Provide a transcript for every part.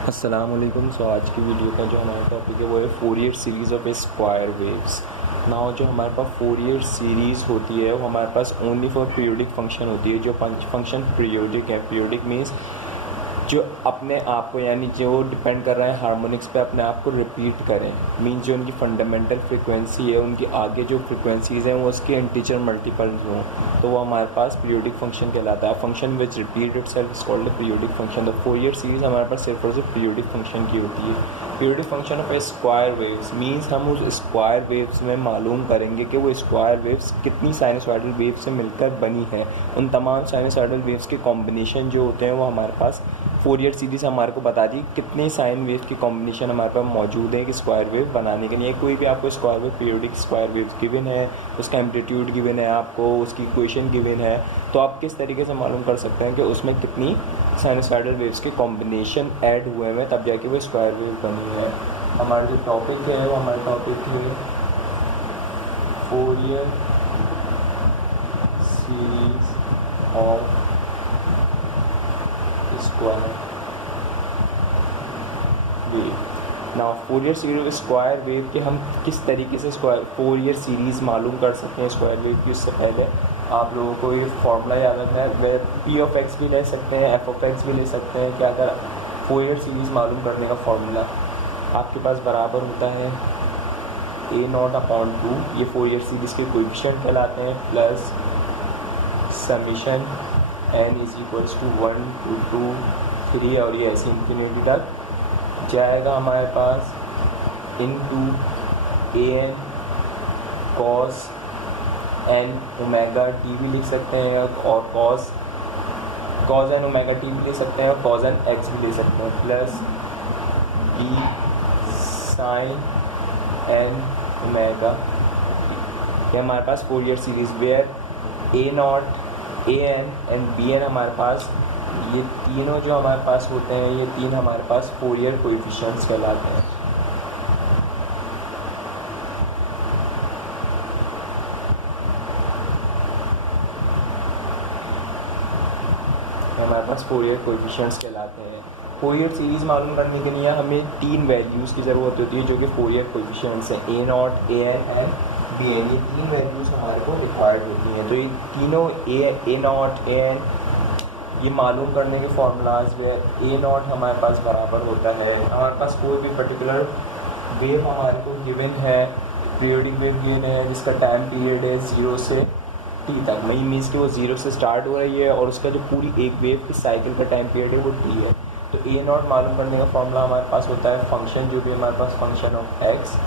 अस्सलाम वालेकुम। सो आज की वीडियो का जो हमारा टॉपिक है वो है Fourier series of square waves. Now जो हमारे पास फोरियर सीरीज़ होती है वो हमारे पास ओनली फॉर पीरियोडिक फंक्शन होती है। जो फंक्शन पीरियोडिक है, पीरियोडिक मीन्स जो अपने आप को यानी जो डिपेंड कर रहा है हार्मोनिक्स पे अपने आप को रिपीट करें। मीन्स जो उनकी फंडामेंटल फ्रिक्वेंसी है, उनकी आगे जो फ्रिक्वेंसीज़ हैं वो उसके इंटीजर मल्टीपल्स हों तो वो हमारे पास पीरियोडिक फंक्शन कहलाता है। Function which repeat itself is called a periodic function. The Fourier series हमारे पास सिर्फ और सिर्फ पीरियोडिक फंक्शन की होती है। Periodic function of A square waves means हम उस स्क्वायर वेव्स में मालूम करेंगे कि वो स्क्वायर वेव्स कितनी साइनसॉइडल वेव्स से मिलकर बनी है। उन तमाम साइनसॉइडल वेव्स के कॉम्बिनेशन जो होते हैं वो हमारे पास फोरियर सीरीज़ हमारे को बता दी कितने साइन वेव की कॉम्बिनेशन हमारे पास मौजूद है कि स्क्वायर वेव बनाने के लिए। कोई भी आपको square wave periodic square wave given है, उसका एम्पलीट्यूड गिवन है, आपको उसकी इक्वेशन गिवन है, तो आप किस तरीके से मालूम कर सकते हैं कि उसमें कितनी साइनसॉइडल वेव्स के कॉम्बिनेशन ऐड हुए हैं तब जाके वो स्क्वायर वेव बनी है। हमारा जो टॉपिक है वो हमारा टॉपिक है Fourier series of square wave. Now Fourier series of square wave के हम किस तरीके से स्क्वायर फोरियर सीरीज़ मालूम कर सकते हैं स्क्वायर वेव की। इससे पहले आप लोगों को ये फार्मूला याद रखना है। वे पी ऑफ एक्स भी ले सकते हैं, एफ ऑफ एक्स भी ले सकते हैं। क्या अगर फोरियर सीरीज़ मालूम करने का फार्मूला आपके पास बराबर होता है a0/2, ये फोरियर सीरीज़ के कोएफिशिएंट कहलाते हैं, plus summation n is equals to 1 to 2 3 और ये ऐसे इन्फिनिटी तक जाएगा हमारे पास into an cos n omega t भी लिख सकते हैं और cos n ओमेगा t भी लिख सकते हैं और cos n x भी लिख सकते हैं, plus b sin n omega. ये हमारे पास Fourier series where a0 an and bn हमारे पास ये तीनों जो हमारे पास होते हैं ये तीन हमारे पास फोरियर कोएफिशिएंट्स कहलाते हैं। हमारे पास फोरियर कोएफिशिएंट्स कहलाते हैं। फोरियर सीरीज़ मालूम करने के लिए हमें तीन वैल्यूज़ की ज़रूरत होती है जो कि फोरियर कोएफिशिएंट्स हैं a0 an एंड bn। ये तीन वैल्यूज़ हमारे को रिक्वायर्ड होती हैं। तो ये तीनों a0 an ये मालूम करने के फार्मूलाज में a0 हमारे पास बराबर होता है, हमारे पास कोई भी पर्टिकुलर वेव हमारे को गिवन है, पीरियोडिक वेव गिवन है जिसका टाइम पीरियड है 0 से t तक। मई मीन्स कि वो 0 से स्टार्ट हो रही है और उसका जो पूरी एक वेव की साइकिल का टाइम पीरियड है वो t है। तो a0 मालूम करने का फार्मूला हमारे पास होता है फंक्शन जो भी हमारे पास फंक्शन ऑफ x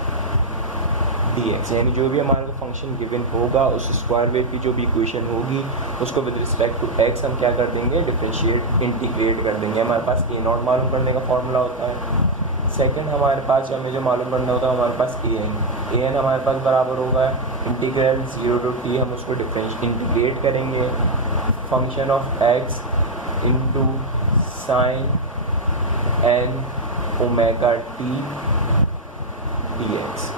dx, यानी जो भी हमारे को फंक्शन गिवन होगा उस स्क्वायर वेव की जो भी इक्वेशन होगी उसको विद रिस्पेक्ट टू x हम क्या कर देंगे, डिफरेंशिएट इंटीग्रेट कर देंगे। हमारे पास a0 मालूम करने का फार्मूला होता है। सेकंड हमारे पास हमें जो मालूम करना होता है हमारे पास an हमारे पास बराबर होगा इंटीग्रल 0 to t, हम उसको डिफरेंशिएट इंटीग्रेट करेंगे function of x into sine n omega t dx।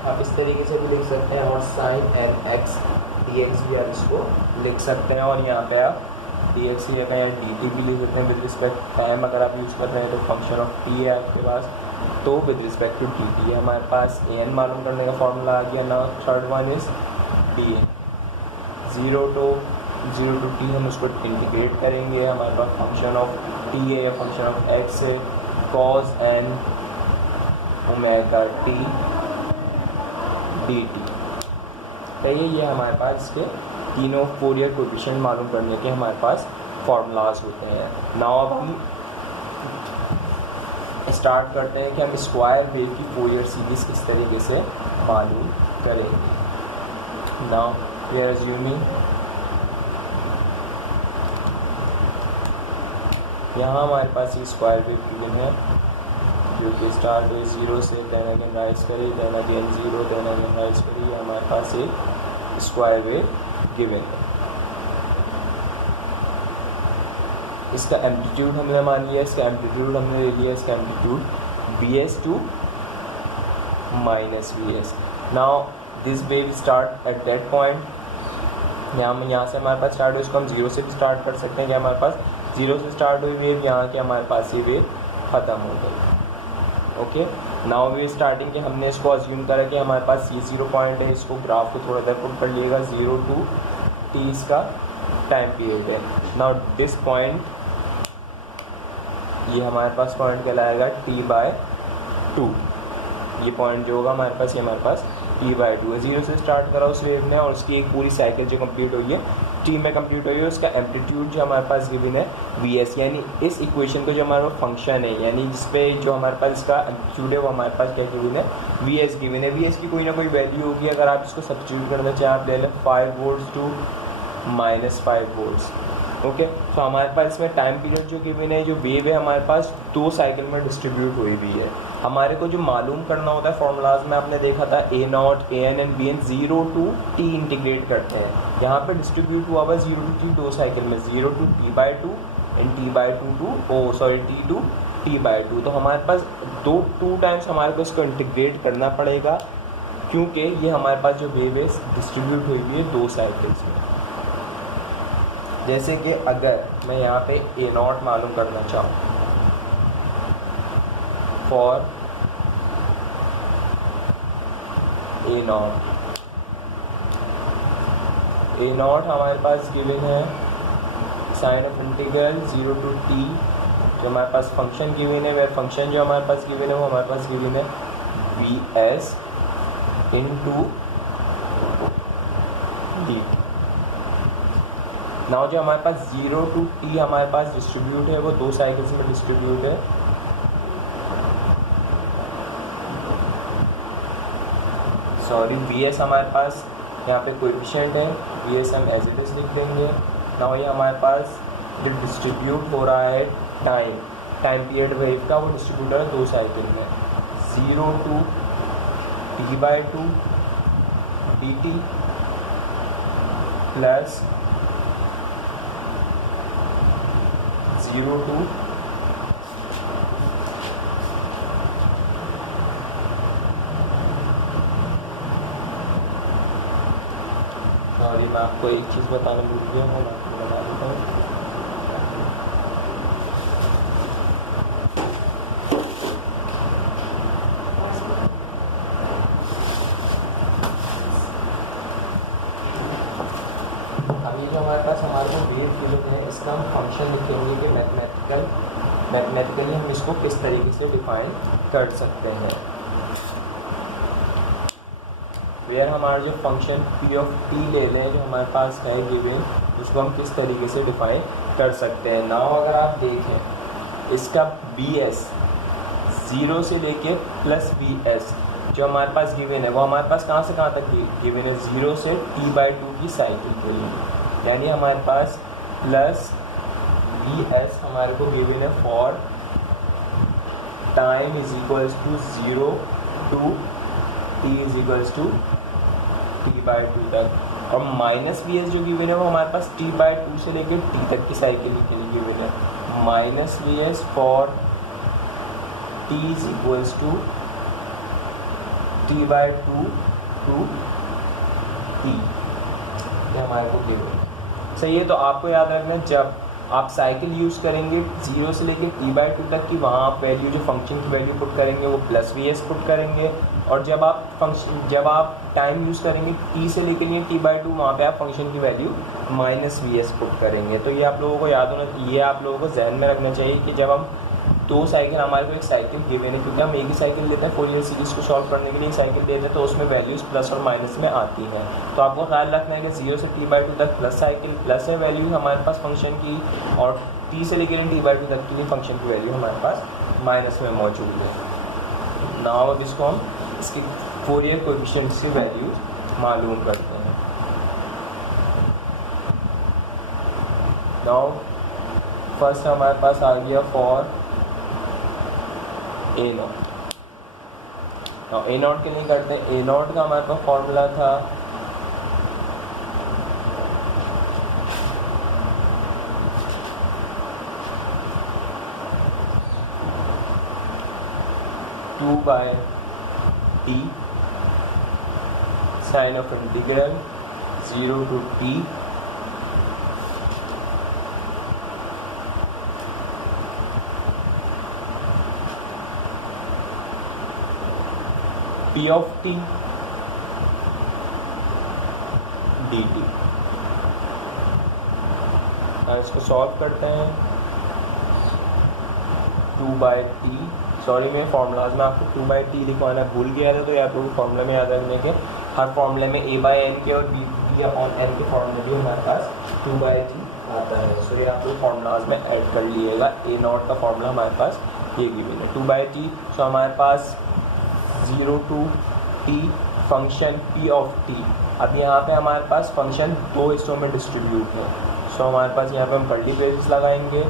आप इस तरीके से भी लिख सकते हैं और sine n x d x भी आप इसको लिख सकते हैं और यहाँ पे आप डी एक्स की जगह या डी टी भी लिख सकते हैं विद रिस्पेक्ट टाइम। अगर आप यूज़ कर रहे हैं तो फंक्शन ऑफ टी है आपके पास, तो with respect to t t हमारे पास ए एन मालूम करने का फार्मूला आ गया। ना third one is d n 0 to t, हम उसको इंटीग्रेट करेंगे। हमारे पास फंक्शन ऑफ टी है या फंक्शन ऑफ एक्स है cos N omega t dt। तो ये हमारे पास इसके तीनों फोरियर कोएफिशिएंट मालूम करने के हमारे पास फार्मूलाज होते हैं। नाउ अब हम स्टार्ट करते हैं कि हम स्क्वायर वेव की फोरियर सीरीज किस तरीके से मालूम करेंगे। नाउ वी आर अज्यूमिंग यहाँ हमारे पास ये स्क्वायर वेव गिवन है जो कि स्टार्ट हुई 0 से, देन अगेन राइज करी, then again 0, then again rise करी। हमारे पास एक स्क्वायर वेव गिवन है। इसका एम्पलीट्यूड हमने मान लिया, इसका एम्पलीट्यूड हमने ले लिया, इसका amplitude vs to minus vs। Now this wave start at that point, यहाँ से हमारे पास स्टार्ट हुई, इसको हम 0 से भी स्टार्ट कर सकते हैं कि हमारे पास 0 से स्टार्ट हुई वेव यहाँ के हमारे पास ये वेव ख़त्म हो गई। ओके, नाउ वी स्टार्टिंग कि हमने इसको अज्यूम करा कि हमारे पास ये 0 पॉइंट है, इसको ग्राफ को थोड़ा देर पुट कर लिएगा, 0 to t इसका टाइम पीरियड है। नाउ दिस पॉइंट, ये हमारे पास पॉइंट कहलाएगा t/2। ये पॉइंट जो होगा हमारे पास, ये हमारे पास t/2 है। 0 से स्टार्ट करा उस वेव ने और उसकी एक पूरी साइकिल जो कंप्लीट हुई है t में कंप्लीट हुई है, उसका एम्पलीट्यूड जो हमारे पास गिवन है vs, यानी इस इक्वेशन को जो हमारा फंक्शन है, यानी जिस पे जो हमारे पास इसका एम्पलीट्यूड है वो हमारे पास क्या गिवन है, vs गिवन है। vs की कोई ना कोई वैल्यू होगी, अगर आप इसको सब्स्टिट्यूट करना चाहें आप ले लें 5 वोल्ट्स टू -5 वोल्ट्स। ओके, तो हमारे पास इसमें टाइम पीरियड जो गिवन है, जो वेव है हमारे पास 2 साइकिल में डिस्ट्रीब्यूट हुई हुई है। हमारे को जो मालूम करना होता है फॉर्मूलाज में आपने देखा था a0, an and bn 0 to t integrate करते हैं। यहाँ पे डिस्ट्रीब्यूट हुआ हुआ 0 to t 2 साइकिल में, 0 to t/2 and t/2 t to t/2। तो हमारे पास 2 टाइम्स हमारे को इसको इंटीग्रेट करना पड़ेगा, क्योंकि ये हमारे पास जो वेव है डिस्ट्रीब्यूट हुई हुई है 2 साइकिल्स में। जैसे कि अगर मैं यहाँ पे a0 मालूम करना चाहूँ फॉर a0 हमारे पास गिवन है sign of integral 0 to t, जो हमारे पास फंक्शन गिवन है, वेयर फंक्शन जो हमारे पास गिवन है वो हमारे पास गिवन है vs into dt। नाउ जो हमारे पास 0 to t हमारे पास डिस्ट्रीब्यूट है वो 2 साइकिल्स में डिस्ट्रीब्यूट है। सॉरी, vs हमारे पास यहाँ पे कोएफिशिएंट है, vs हम एज इट इज लिख देंगे। नाउ ये हमारे पास जो डिस्ट्रीब्यूट हो रहा है टाइम पीरियड वेव का, वो डिस्ट्रीब्यूट है 2 साइकिल में, 0 to t/2 dt plus 0 to sorry मैं आपको एक चीज़ बताना भूल गया, मैं आपको बता देता हूँ। अभी जो हमारे पास हमारे को वेव गिवन है, इसका हम फंक्शन लिखेंगे कि मैथमेटिकली हम इसको किस तरीके से डिफाइन कर सकते हैं। वेयर हमारा जो फंक्शन p ऑफ t ले लें जो हमारे पास है गिवन, उसको हम किस तरीके से डिफाइन कर सकते हैं। नाउ अगर आप देखें इसका vs 0 से लेके प्लस vs जो हमारे पास गिवन है वो हमारे पास कहाँ से कहाँ तक गिवन है, 0 से t/2 की साइकिल के लिए, यानी हमारे पास प्लस vs हमारे को गिवन है for time is equals to 0 to t is equals to t/2 तक, और माइनस वी एस जो गिवन है वो हमारे पास t/2 से लेकर t तक की साइकिल के लिए गिवन है, minus v s for t is equals to t/2 to t, ये हमारे को गिवन है। सही है, तो आपको याद रखना जब आप साइकिल यूज़ करेंगे 0 से लेकर t/2 तक की, वहाँ आप वैल्यू जो फंक्शन की वैल्यू पुट करेंगे वो प्लस vs पुट करेंगे, और जब आप टाइम यूज़ करेंगे t से लेकर लिए t/2 वहाँ पे आप फंक्शन की वैल्यू माइनस vs पुट करेंगे। तो ये आप लोगों को याद होना, ये आप लोगों को जहन में रखना चाहिए कि जब हम 2 साइकिल, हमारे को एक साइकिल गिवन है, क्योंकि हम एक ही साइकिल लेते हैं फोरियर सीरीज़ को सॉल्व करने के लिए एक साइकिल लेते हैं, तो उसमें वैल्यूज़ प्लस और माइनस में आती हैं। तो आपको ख्याल रखना है कि 0 से t/2 तक प्लस साइकिल प्लस है वैल्यू हमारे पास फंक्शन की, और t से लेकर t/2 तक की फंक्शन की वैल्यू हमारे पास माइनस में मौजूद है। नाउ अब इसको हम इसकी फोरियर कोएफिशिएंट्स की वैल्यू मालूम करते हैं। नाउ फर्स्ट हमारे पास आ गया फॉर a0। a0 के लिए करते हैं, a0 का हमारे पास फॉर्मूला था two by t sign of integral 0 to t p of t d t. इसको सॉल्व करते हैं। 2/t, सॉरी मैं फॉर्मूलाज में आपको 2/t लिखवाना भूल गया था, तो ये आप लोगों को फॉर्मूला में याद रखने के हर फॉर्मूले में a/n के और b/n के फॉर्मूले भी हमारे पास 2/t आता है। सो ये आप लोग फॉर्मूलाज में ऐड कर लीजिएगा। a0 का फॉर्मूला हमारे पास ये गिवन है 2/t। सो हमारे पास 0 to t function p of t। अब यहाँ पे हमारे पास फंक्शन दो हिस्सों में डिस्ट्रीब्यूट है। सो हमारे पास यहाँ पे हम कर्ली ब्रेसेस लगाएंगे।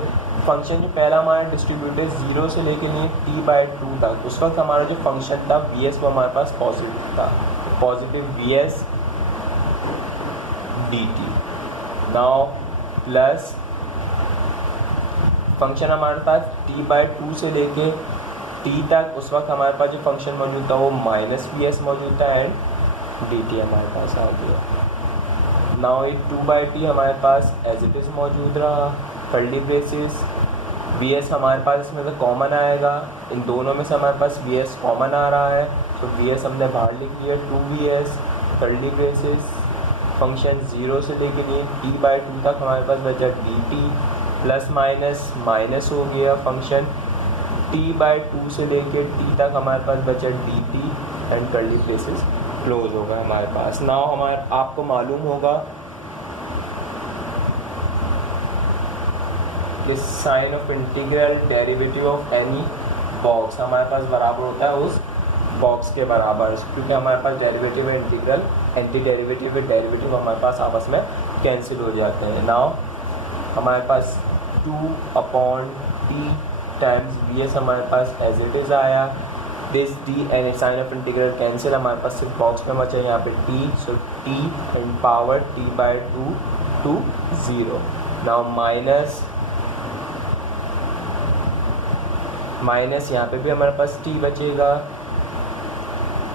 फंक्शन जो पहला हमारा डिस्ट्रीब्यूट है 0 से लेके लिए t/2 तक, उस वक्त हमारा जो फंक्शन था vs वो हमारे पास पॉजिटिव था, positive vs dt। Now plus function हमारे पास t/2 से लेके t तक, उस वक्त हमारे पास जो फंक्शन मौजूद था वो -vs मौजूद था एंड dt हमारे पास आ गया। नाउ ये 2/t हमारे पास एज इट इज़ मौजूद रहा, कर्ली ब्रेसेस vs हमारे पास इसमें से कॉमन आएगा, इन दोनों में से हमारे पास vs कॉमन आ रहा है, तो vs हमने बाहर लिख लिया 2vs कर्ली ब्रेसेस फंक्शन 0 से लेके लिए t/2 तक हमारे पास बचा dt प्लस माइनस माइनस हो गया, फंक्शन t/2 से लेके t तक हमारे पास बचा dt and curly braces close होगा हमारे पास। नाउ हमारे आपको मालूम होगा this sign of integral derivative of any box हमारे पास बराबर होता है उस बॉक्स के बराबर, क्योंकि हमारे पास डेरिवेटिव है इंटीग्रल, एंटी डेरिवेटिव है डेरिवेटिव हमारे पास आपस में कैंसिल हो जाते हैं। नाउ हमारे पास 2/t टाइम्स vs हमारे पास एज इट इज़ आया, this d and sign of integral cancel, हमारे पास सिर्फ बॉक्स में बचा यहाँ पे t, so t and power t/2 to 0। Now minus यहाँ पे भी हमारे पास t बचेगा,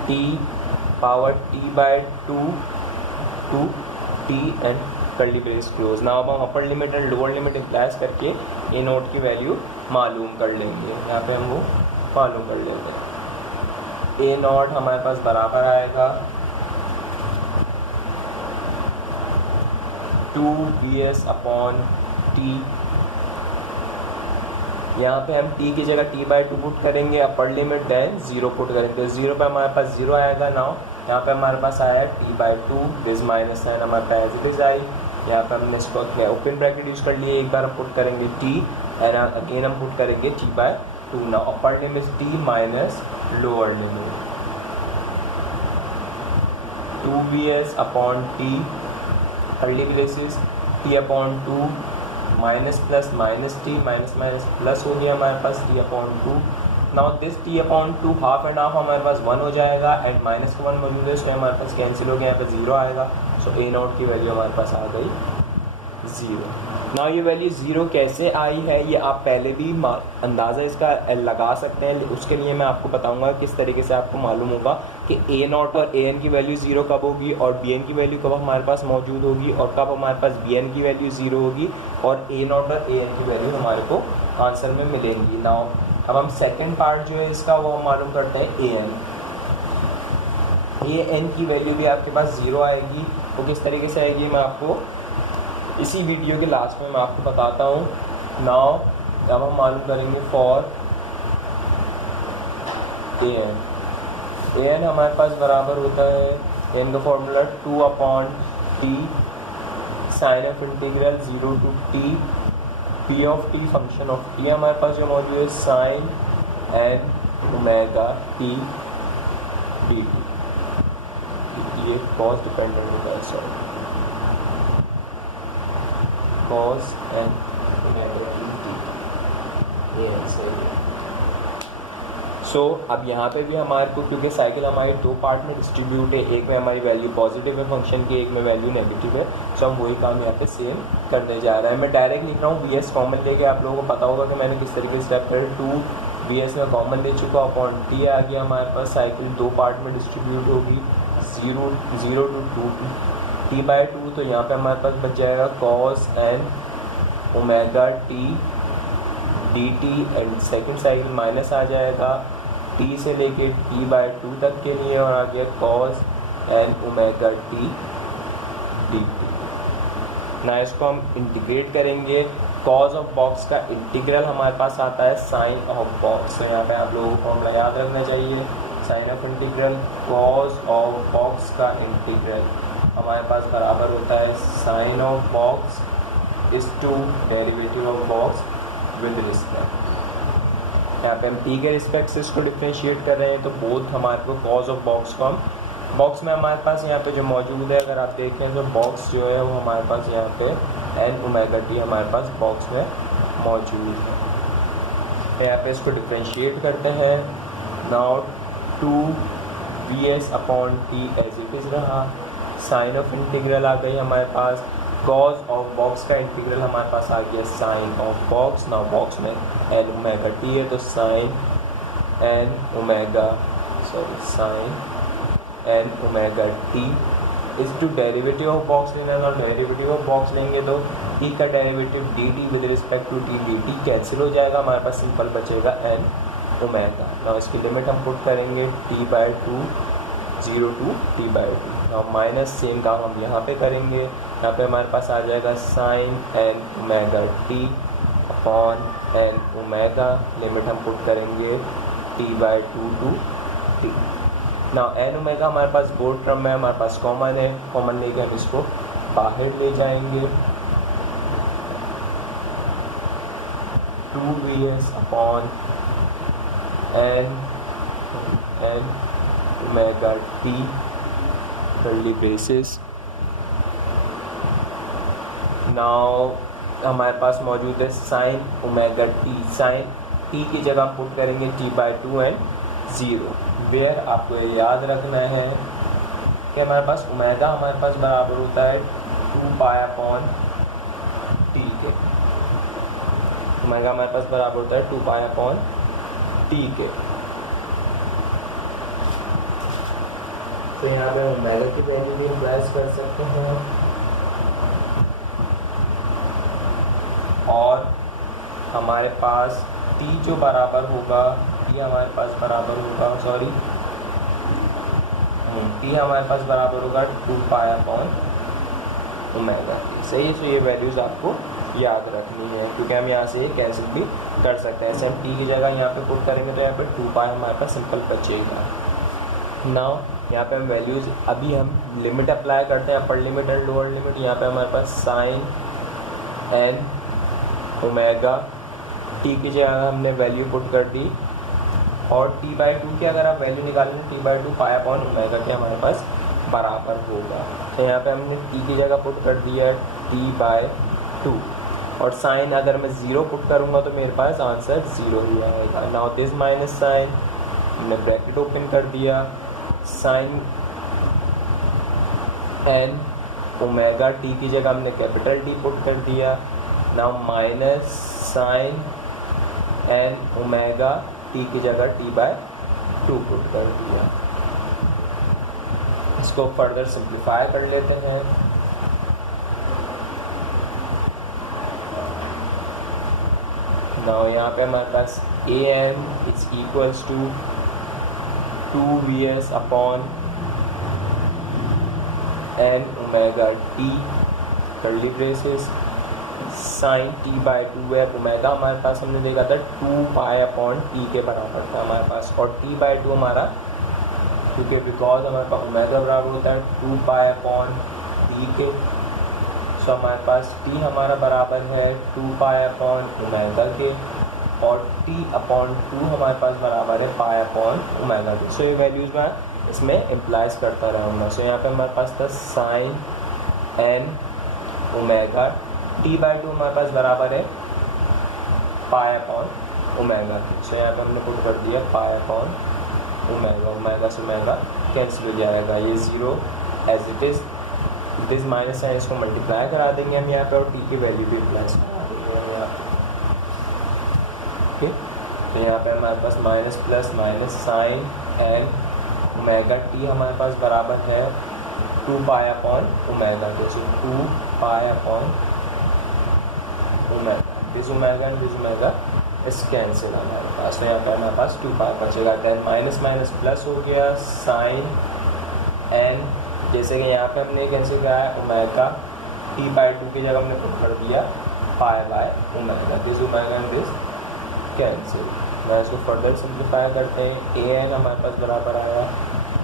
t power t/2 to t and curly brace close. Now अब हम upper limit and lower limit implies करके ए नोट की वैल्यू मालूम कर लेंगे। यहाँ पे हम वो मालूम कर लेंगे। ए नॉट हमारे पास बराबर आएगा 2vs/t। यहाँ पे हम t की जगह t/2 पुट करेंगे, अपर लिमिट देन 0 पुट करेंगे, 0 पे हमारे पास 0 आएगा। नाउ यहाँ पे हमारे पास आया t/2, दिस माइनस साइन हमारे पास एज इट इज आई, यहाँ पे हमने इसको ओपन ब्रैकेट यूज कर लिए, एक बार हम पुट करेंगे t एंड अगेन हम पुट करेंगे t/2। Now upper limit t minus lower limit 2vs/t curly braces t/2 minus plus minus t minus minus plus हो गया हमारे पास t/2। Now this t/2 half and half हमारे पास 1 हो जाएगा एंड माइनस का 1 मौजूद है, इसमें हमारे पास कैंसिल हो गया, यहाँ पे 0 आएगा। सो ए नॉट की वैल्यू हमारे पास आ गई 0। नाउ ये वैल्यू 0 कैसे आई है ये आप पहले भी अंदाज़ा इसका लगा सकते हैं, उसके लिए मैं आपको बताऊंगा किस तरीके से आपको मालूम होगा कि ए नॉट और ए एन की वैल्यू 0 कब होगी और बी एन की वैल्यू कब हमारे पास मौजूद होगी और कब हमारे पास बी एन की वैल्यू 0 होगी और ए नॉट और ए एन की वैल्यू हमारे को आंसर में मिलेंगी। नाउ अब हम सेकेंड पार्ट जो है इसका वो हम मालूम करते हैं ए एन। ए एन की वैल्यू भी आपके पास 0 आएगी, वो किस तरीके से आएगी मैं आपको इसी वीडियो के लास्ट में मैं आपको बताता हूँ। नाउ अब हम मालूम करेंगे for a n. A n हमारे पास बराबर होता है, ए एन का formula 2/t sign of integral 0 to t p of t function of t हमारे पास जो मौजूद है sine N omega t dt, ये कॉस डिपेंडेंट होता है, sorry cos and omega t ये सही है। सो अब यहाँ पे भी हमारे को क्योंकि साइकिल हमारे दो पार्ट में डिस्ट्रीब्यूट है, एक में हमारी वैल्यू पॉजिटिव है फंक्शन की, एक में वैल्यू नेगेटिव है, सो हम वही काम यहाँ पे सेम करने जा रहे हैं। मैं डायरेक्ट लिख रहा हूँ वी एस कॉमन लेके, आप लोगों को पता होगा कि मैंने किस तरीके से स्टेप कर 2 वी एस में कॉमन ले चुका अपॉन टी आ गया हमारे पास, साइकिल दो पार्ट में डिस्ट्रीब्यूट होगी 0 to 2 t/2, तो यहाँ पे हमारे पास बच जाएगा cos n omega t dt and second cycle minus आ जाएगा टी से लेके t/2 तक के लिए, और आ गया cos n omega t dt। ना इसको हम इंटीग्रेट करेंगे, कॉज ऑफ बॉक्स का इंटीग्रल हमारे पास आता है साइन ऑफ बॉक्स। तो यहाँ पे आप लोगों को फॉर्मूला याद रखना चाहिए, sign of integral cos of box का इंटीग्रल हमारे पास बराबर होता है sign of box is to derivative of box with respect. यहाँ पे हम टी के रिस्पेक्ट से इसको डिफ्रेंशिएट कर रहे हैं, तो बोथ हमारे को कॉज ऑफ बॉक्स को हम बॉक्स में हमारे पास यहाँ पे जो मौजूद है, अगर आप देखें तो बॉक्स जो है वो हमारे पास यहाँ पे एन ओमेगा टी हमारे पास बॉक्स में मौजूद है। तो यहाँ पे इसको डिफ्रेंशिएट करते हैं। Now 2vs upon T as it is रहा, साइन ऑफ इंटीग्रल आ गई हमारे पास, कॉज ऑफ बॉक्स का इंटीग्रल हमारे पास आ गया sine of box. Now box में एन ओमेगा टी है, तो sine N omega T is to derivative of box लेना है, और डेरिवेटिव ऑफ बॉक्स लेंगे तो टी का derivative d t with respect to t d t cancel हो जाएगा, हमारे पास सिंपल बचेगा एन ओमेगा। नाउ इसकी लिमिट हम पुट करेंगे t/2 0 to t/2। Now minus same काम हम यहाँ पे करेंगे, यहाँ पे हमारे पास आ जाएगा sine N omega t upon n omega, limit हम पुट करेंगे t/2 to t. Now n omega हमारे पास बोर्ड टर्म में हमारे पास कॉमन है, कॉमन लेके हम इसको बाहर ले जाएंगे। 2vs upon n omega t curly braces. Now हमारे पास मौजूद है sine omega t, sine t की जगह हम पुट करेंगे t/2 एंड 0, वेयर आपको ये याद रखना है कि हमारे पास ओमेगा हमारे पास बराबर होता है 2 पाई अपॉन टी के। ओमेगा हमारे पास बराबर होता है 2 पाई अपॉन टी के। तो यहाँ पे ओमेगा की वैल्यू भी इम्प्लाइज कर सकते हैं, और हमारे पास टी जो बराबर होगा, टी हमारे पास बराबर होगा टी हमारे पास बराबर होगा 2 पाई अपॉन ओमेगा। सही है, तो ये वैल्यूज़ आपको याद रखनी है, क्योंकि हम यहाँ से कैंसिल भी कर सकते हैं। ऐसे हम टी की जगह यहाँ पे पुट करेंगे तो यहाँ पे 2 पाई हमारे पास सिंपल बचेगा। नाउ यहाँ पे हम वैल्यूज़ अभी हम लिमिट अप्लाई करते हैं, अपर लिमिट एंड लोअर लिमिट। यहाँ पे हमारे पास साइन एन ओमेगा टी की जगह हमने वैल्यू पुट कर दी, और t/2 की अगर आप वैल्यू निकालें तो t/2 पाई अपॉन ओमेगा के हमारे पास बराबर होगा। तो यहाँ पे हमने t की जगह पुट कर दिया t/2, और साइन अगर मैं 0 पुट करूँगा तो मेरे पास आंसर 0 ही आएगा। नाउ दिस माइनस साइन, हमने ब्रैकेट ओपन कर दिया, साइन एन ओमेगा टी की जगह हमने कैपिटल टी पुट कर दिया। Now minus sine N omega t की जगह t/2 पुट कर दिया। इसको फर्दर सिंप्लीफाई कर लेते हैं। नाउ यहाँ पे हमारे पास an is equals to 2vs upon n omega t curly braces sine t/2 है। ओमेगा हमारे पास हमने देखा था 2 पाई अपॉन टी के बराबर था हमारे पास, और t/2 हमारा क्योंकि बिकॉज हमारे पास ओमेगा बराबर होता है 2 पाई अपॉन टी के, सो हमारे पास t हमारा बराबर है 2 पाई अपॉन ओमेगा के, और t/2 हमारे पास बराबर है पाई अपॉन ओमेगा के। सो ये वैल्यूज़ मैं इसमें इम्प्लाइज करता रहूँगा। सो यहाँ पे हमारे पास था साइन एन ओमेगा t/2 हमारे पास बराबर है पाई अपॉन ओमेगा। सो यहाँ पे हमने पुट कर दिया पाई अपॉन ओमेगा, ओमेगा से ओमेगा कैंसिल हो जाएगा, ये 0 as it is, this minus है, इसको मल्टीप्लाई करा देंगे हम यहाँ पे, और t की वैल्यू भी इम्प्लाइज करा देंगे हम यहाँ पे। ओके, तो यहाँ पे हमारे पास minus plus minus sine N omega T हमारे पास बराबर है 2 पाई अपॉन ओमेगा के। So 2 pi upon omega, this omega and this omega is cancel हमारे पास, तो यहाँ पे हमारे पास 2 पाई बचेगा। देन माइनस माइनस प्लस हो गया, साइन एन, जैसे कि यहाँ पे हमने कैंसिल किया है ओमेगा t/2 की जगह हमने पुट कर दिया pi by omega, this omega and this cancel. मैं इसको फर्दर सिंप्लीफाई करते हैं, ए एन हमारे पास बराबर आया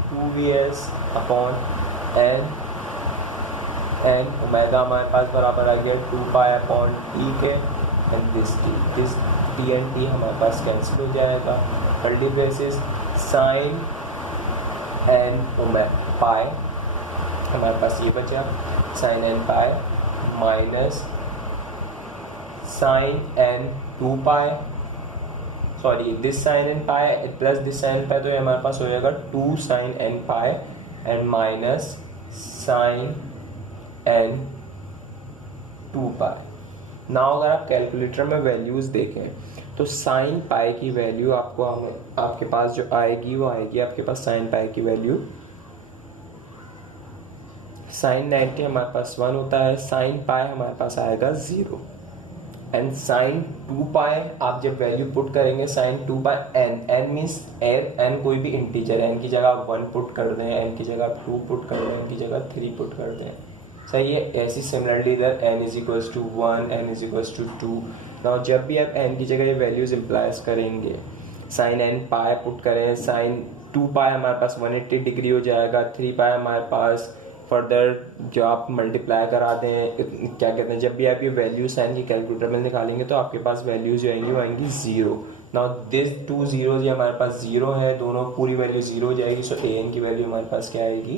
2vs upon N, N omega हमारे पास बराबर आ गया 2 पाई अपॉन टी के, and this T and T हमारे पास कैंसिल हो जाएगा। Curly braces sine N omega pi हमारे पास ये बचा, sine N pi minus sine N 2 pi, sorry this sine N pi plus this sine pi, तो ये हमारे पास हो जाएगा 2 sine N pi and minus sine N 2 pi. Now अगर आप कैलकुलेटर में वैल्यूज देखें तो साइन पाई की वैल्यू आपको आपके पास जो आएगी वो आएगी आपके पास साइन पाई की वैल्यू साइन 90 हमारे पास 1 होता है, साइन पाई हमारे पास आएगा 0 एंड साइन 2 पाई आप जब वैल्यू पुट करेंगे साइन 2 पाई एन, एन मीन्स एन कोई भी इंटीजर है, एन की जगह आप 1 पुट कर दें, एन की जगह आप 2 पुट कर दें, एन की जगह 3 पुट कर दें, सही है। ऐसी सिमिलरली इधर n is equals to 1, n is equals to 2। Now जब भी आप n की जगह ये वैल्यूज इम्प्लाइज करेंगे, साइन n पाई पुट करें, साइन 2 पाई हमारे पास 180 डिग्री हो जाएगा, 3 पाई हमारे पास फर्दर जो आप मल्टीप्लाई करा दें, क्या कहते हैं, जब भी आप ये वैल्यू साइन की कैलकुलेटर में निकालेंगे तो आपके पास वैल्यूज जो आएंगी वो आएंगी 0। नाउ दिस 2 zeros ये हमारे पास 0 है, दोनों पूरी वैल्यू 0 हो जाएगी, सो ए एन की वैल्यू हमारे पास क्या आएगी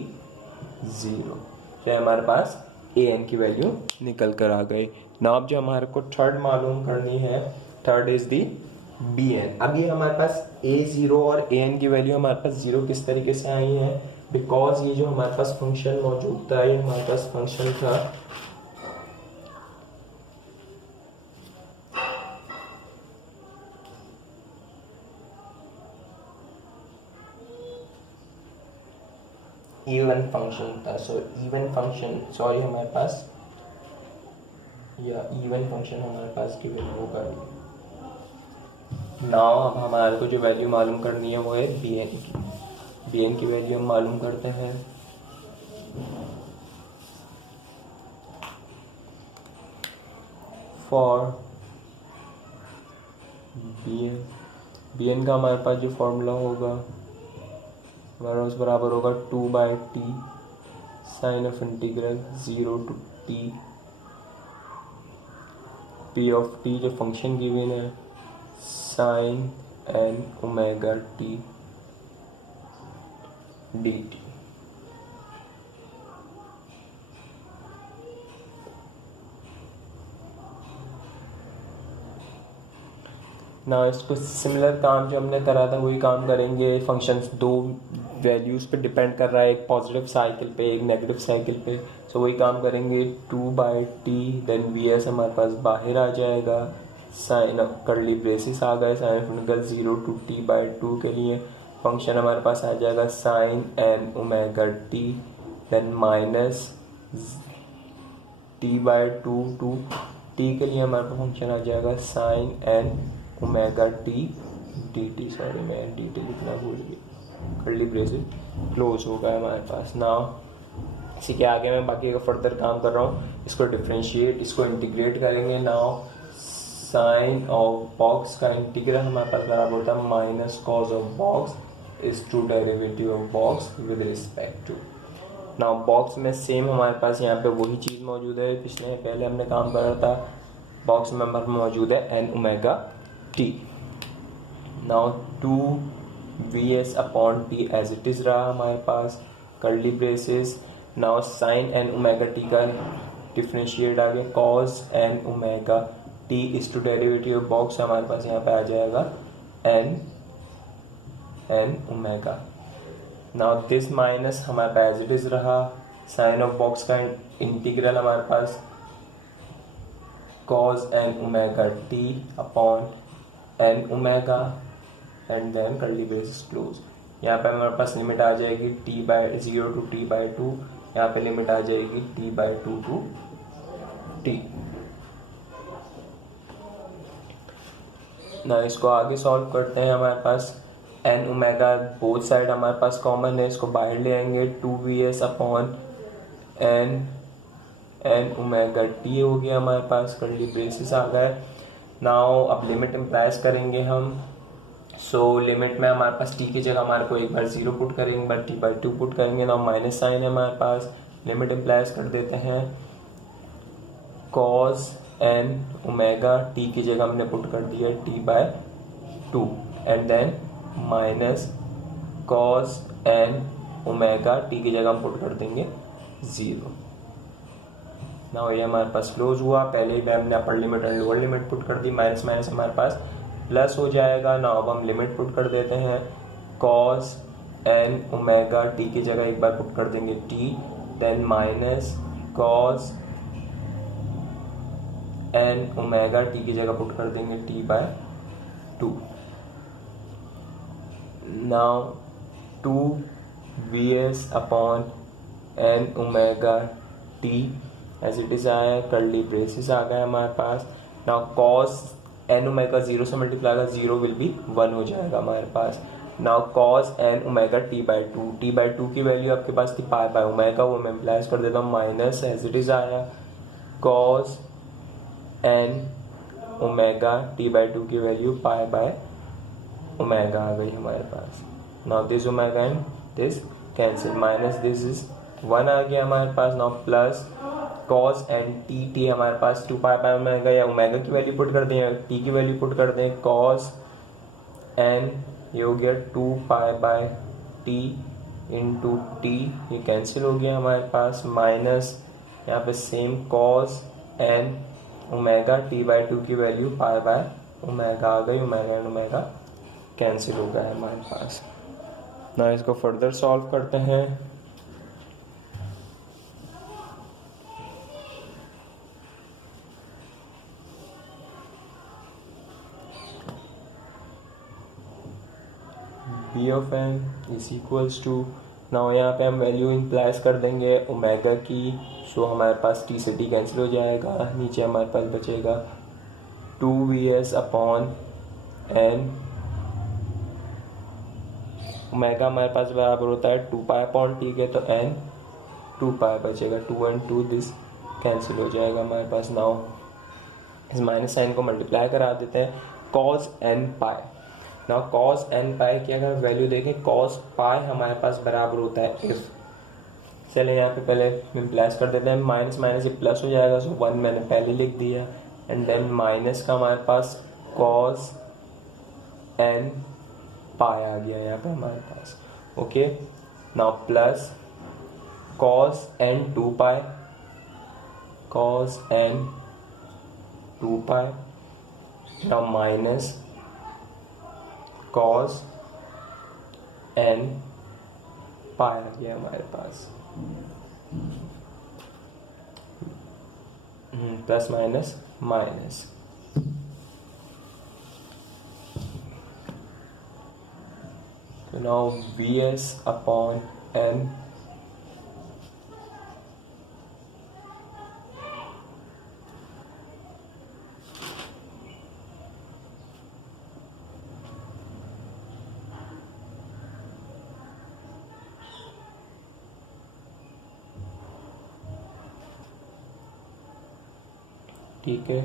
0, तो हमारे पास ए एन की वैल्यू निकल कर आ गई। नाउ अब जो हमारे को थर्ड मालूम करनी है, third is the b n. अब ये हमारे पास a0 और ए एन की वैल्यू हमारे पास 0 किस तरीके से आई है, बिकॉज ये जो हमारे पास फंक्शन मौजूद था, ये हमारे पास फंक्शन था इवन फंक्शन था, सो इवन फंक्शन सॉरी हमारे पास या इवन फंक्शन हमारे पास की वैल्यू होगा। नाउ अब हमारे को जो वैल्यू मालूम करनी है वो है बी एन की। बी एन की वैल्यू हम मालूम करते हैं, फॉर बी एन का हमारे पास जो फॉर्मूला होगा हमारे पास बराबर होगा 2/t sign of integral 0 to t p of t जो फंक्शन गिवन है sine N omega t dt। ना इसको सिमिलर काम जो हमने करा था वही काम करेंगे। फंक्शंस दो वैल्यूज़ पे डिपेंड कर रहा है, एक पॉजिटिव साइकिल पे एक नेगेटिव साइकिल पे, सो वही काम करेंगे 2/t देन वी एस हमारे पास बाहर आ जाएगा, साइन कर्ली ब्रेसिस आ गए, साइन इंटीग्रल 0 to t/2 के लिए फंक्शन हमारे पास आ जाएगा sine N omega t then minus t/2 to t के लिए हमारे पास फंक्शन आ जाएगा sine N omega t dt, sorry मैं dt लिखना भूल गया, कर्ली ब्रेसिस क्लोज हो गया हमारे पास। नाउ इसी के आगे मैं बाकी का फर्दर काम कर रहा हूँ, इसको डिफ्रेंशिएट इसको इंटीग्रेट करेंगे। नाउ साइन ऑफ बॉक्स का इंटीग्रल हमारे पास बराबर होता है minus cos of box is to derivative of box with respect to. Now box में सेम हमारे पास यहाँ पे वही चीज़ मौजूद है पिछले पहले हमने काम करा था, बॉक्स में हमारे मौजूद है N omega T. Now 2vs upon T as it is रहा हमारे पास, curly braces. Now sine N omega T का डिफ्रेंशिएट आ गया cos N omega T is to derivative of box, हमारे पास यहाँ पे आ जाएगा N omega. Now this minus हमारे पास एज इट इज़ रहा, साइन ऑफ बॉक्स का इंटीग्रल हमारे पास cos n omega t upon n omega and then curly braces close. यहाँ पे हमारे पास लिमिट आ जाएगी t/0 to t/2, यहाँ पे लिमिट आ जाएगी t/2 to t। ना इसको आगे सॉल्व करते हैं। हमारे पास एन ओमेगा बोथ साइड हमारे पास कॉमन है, इसको बाहर ले आएंगे 2vs upon n omega T हो गया हमारे पास, कर्ली ब्रेसेस आ गए। नाउ अब लिमिट इम्प्लाइज करेंगे हम। सो लिमिट में हमारे पास टी की जगह हमारे को एक बार 0 पुट करेंगे, एक बार t/2 पुट करेंगे। नाउ माइनस साइन है हमारे पास, लिमिट इम्प्लाइज कर देते हैं cos n ओमेगा टी की जगह हमने पुट कर दिया t/2 and then minus cos n omega t की जगह हम पुट कर देंगे 0। ना ये हमारे पास क्लोज हुआ। पहले ही हमने अपर limit and lower limit put कर दी, माइनस माइनस हमारे पास प्लस हो जाएगा। ना अब हम लिमिट पुट कर देते हैं cos n ओमेगा टी की जगह एक बार पुट कर देंगे t, then minus cos n omega t की जगह पुट कर देंगे t/2। Now 2vs upon n omega t as it is आया, कर्ली ब्रेसेस आ गए हमारे पास। नाउ cos n ओमेगा 0 से मल्टीप्लाई का 0 विल बी 1 हो जाएगा हमारे पास। Now cos n omega t/2 की वैल्यू आपके पास थी पाई ओमेगा, वो मैं इम्प्लाइज कर देता हूँ माइनस एज इट इज आया cos n ओमेगा t/2 की वैल्यू पाई ओमेगा आ गई हमारे पास। Now this omega and this cancel, minus this is 1 आ गया हमारे पास। Now plus cos n t हमारे पास 2 पाई ओमेगा, या ओमेगा की वैल्यू पुट कर दें या t की वैल्यू पुट कर दें, cos n ये हो गया 2 पाई t इंटू t, ये कैंसिल हो गया हमारे पास, माइनस यहाँ पे same cos n omega t/2 की वैल्यू पाई ओमेगा आ गई, ओमेगा एंड ओमेगा कैंसिल हो गया है हमारे पास। ना इसको फर्दर सॉल्व करते हैं। b of n is equals to, now यहाँ पे हम वैल्यू इम्प्लाइज कर देंगे ओमेगा की। सो हमारे पास t से t कैंसिल हो जाएगा, नीचे हमारे पास बचेगा 2vs अपॉन n ओमेगा हमारे पास बराबर होता है 2 पाई अपॉन t के, तो n 2 पाई बचेगा, 2 and 2 दिस कैंसिल हो जाएगा हमारे पास। नाउ इस माइनस साइन को मल्टीप्लाई करा देते हैं cos n pi. Now cos n पाई की अगर वैल्यू देखें, cos पाई हमारे पास बराबर होता है if, चलिए यहाँ पे पहले इम्प्लाइज कर देते हैं, माइनस माइनस ये प्लस हो जाएगा, सो 1 मैंने पहले लिख दिया, एंड देन माइनस का हमारे पास cos n पाई आ गया यहाँ पे हमारे पास। Okay, now plus cos n 2 pi, cos n 2 pi, now minus cos n pi आ गया हमारे पास, plus minus minus. So now vs upon n ठीक है।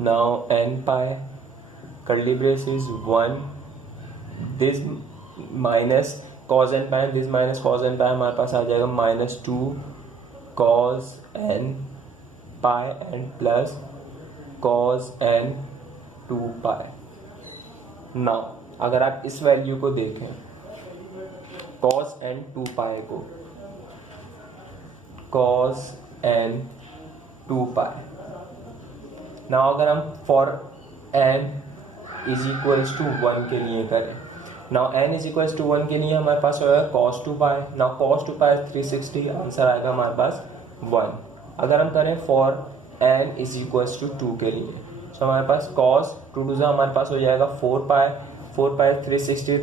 Now n pi curly braces 1, this minus cos n pi, this minus cos n pi हमारे पास आ जाएगा -2 cos n pi and plus cos n 2 pi. Now अगर आप इस value को देखें cos n 2 पाई को, cos n 2 पाई, नाउ अगर हम for n is equals to 1 के लिए करें, now n is equals to 1 के लिए हमारे पास होगा cos 2 pi. Now cos 2 pi 360, answer आएगा हमारे पास 1। अगर हम करें for n is equals to 2 के लिए, तो हमारे पास cos 2 हमारे पास हो जाएगा 4 पाई, 4 पाई 360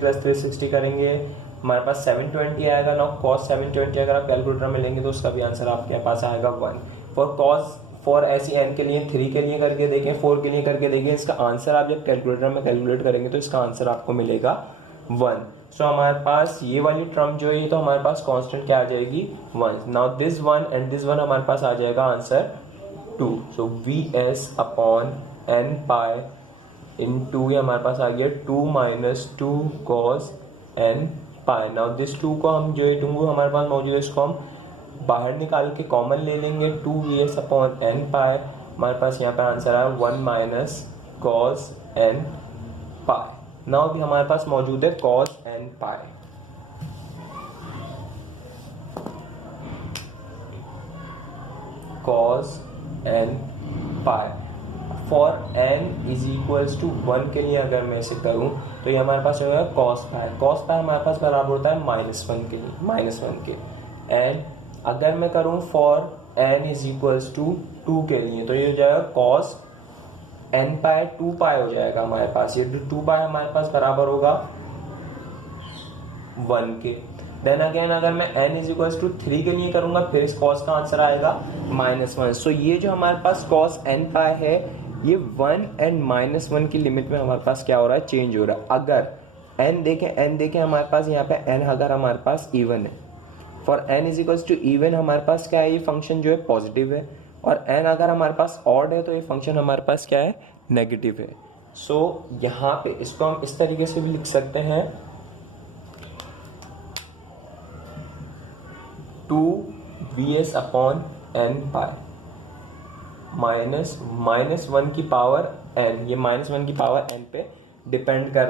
प्लस 360 करेंगे हमारे पास 720 आएगा। नाउ cos 720 अगर आप कैलकुलेटर में लेंगे तो उसका भी आंसर आपके पास आएगा 1। फॉर cos फॉर ऐसी n के लिए, 3 के लिए करके देखें, 4 के लिए करके देखें, इसका आंसर आप जब कैलकुलेटर में कैलकुलेट करेंगे तो इसका आंसर आपको मिलेगा 1। सो हमारे पास ये वाली टर्म जो है ये तो हमारे पास कांस्टेंट क्या आ जाएगी 1। नाउ दिस 1 एंड दिस 1 हमारे पास आ जाएगा आंसर 2। सो vs अपॉन n पाई इन 2 ये हमारे पास आ गया 2 minus 2 cos n pi. Now this 2 को हम जो है 2 हमारे पास मौजूद है, इसको हम बाहर निकाल के कॉमन ले लेंगे, 2vs अपॉन n पाई। हमारे पास यहाँ पे आंसर आया 1 minus cos n pi. Now भी हमारे पास मौजूद है cos n pi. cos n pi for n is equals to 1 के लिए अगर मैं इसे करूं तो ये हमारे पास होगा cos पाई। cos पाई हमारे पास बराबर होता है -1 के लिए, -1 के। एंड अगर मैं करूं for n is equals to 2 के लिए तो ये हो जाएगा cos n पाई 2 पाई हो जाएगा हमारे पास। ये 2 पाई हमारे पास बराबर होगा 1 के। देन अगेन अगर मैं n इज इक्वल्स टू 3 के लिए करूंगा फिर इस cos का आंसर आएगा -1। सो ये जो हमारे पास cos n पाई है ये 1 एंड -1 की लिमिट में हमारे पास क्या हो रहा है, चेंज हो रहा है। अगर n देखें हमारे पास यहाँ पे n अगर हमारे पास इवन है, for n is equals to even हमारे पास क्या है, ये फंक्शन जो है पॉजिटिव है, और n अगर हमारे पास ऑड है तो ये फंक्शन हमारे पास क्या है, नेगेटिव है। सो यहाँ पे इसको हम इस तरीके से भी लिख सकते हैं 2vs upon n pi minus -1 की पावर n, ये -1 की पावर n पे डिपेंड कर